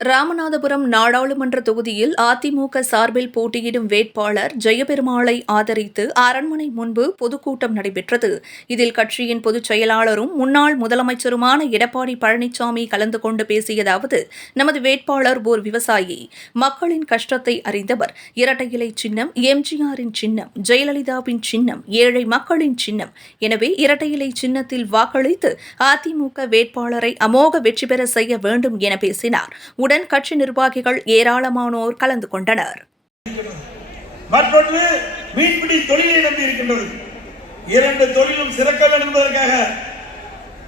ராமநாதபுரம் நாடாளுமன்ற தொகுதியில் அதிமுக சார்பில் போட்டியிடும் வேட்பாளர் ஜெயபெருமாளை ஆதரித்து அரண்மனை முன்பு பொதுக்கூட்டம் நடைபெற்றது. இதில் கட்சியின் பொதுச் செயலாளரும் முன்னாள் முதலமைச்சருமான எடப்பாடி பழனிசாமி கலந்து கொண்டு பேசியதாவது நமது வேட்பாளர் ஓர் விவசாயி. மக்களின் கஷ்டத்தை அறிந்தவர். இரட்டை இலை சின்னம் எம்ஜிஆரின் சின்னம் ஜெயலலிதாவின் சின்னம் ஏழை மக்களின் சின்னம். எனவே இரட்டை இலை சின்னத்தில் வாக்களித்து அதிமுக வேட்பாளரை அமோக வெற்றி பெற செய்ய வேண்டும் என பேசினார். உடன் கட்சி நிர்வாகிகள் ஏராளமானோர் கலந்து கொண்டனர். மற்றொன்று மீன்பிடி தொழிலை நம்பி இருக்கின்றது. இரண்டு தொழிலும் சிறக்க வேண்டும் என்பதற்காக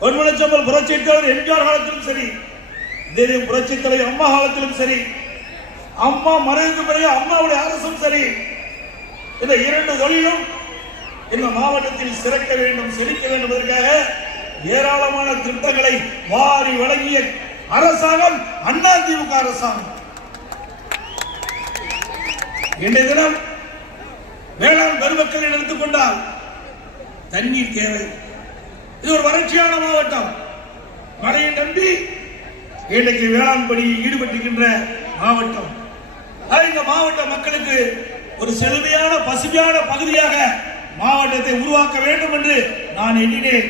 பொன்மனச்சம்பல் புரட்சித் தலைவர் எம்ஜிஆர் காலத்திலும் சரி இதே புரட்சி தலைவர் அம்மா காலத்திலும் சரி அம்மா மறைவுக்கு பிறகு அம்மாவுடைய அரசும் சரி இந்த இரண்டு தொழிலும் இந்த மாவட்டத்தில் சிறக்க வேண்டும் செழிக்க வேண்டும் என்பதற்காக ஏராளமான திட்டங்களை வாரி வழங்கிய அரசாங்கம் அண்ணா திமுக அரசாங்கம். இன்றைய தினம் வேளாண் பெருமக்களை எடுத்துக்கொண்டால் தண்ணீர் தேவை. இது ஒரு வறட்சியான மாவட்டம். மழையை நம்பி இன்றைக்கு வேளாண் பணியில் ஈடுபட்டிருக்கின்ற மாவட்டம். இந்த மாவட்ட மக்களுக்கு ஒரு செழுமையான பசுமையான பகுதியாக மாவட்டத்தை உருவாக்க வேண்டும் என்று நான் எண்ணினேன்.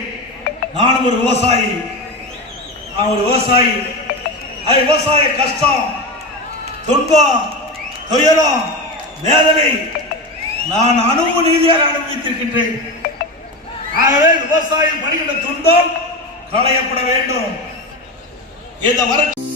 நானும் ஒரு விவசாயி. நான் ஒரு விவசாயி. அது விவசாய கஷ்டம். துன்பம் துயரம் வேதனை. நான் அனுபவ ரீதியாக அனுபவித்திருக்கின்றேன். ஆகவே விவசாயம் படுகின்ற துன்பம் களையப்பட வேண்டும். இந்த வறட்சி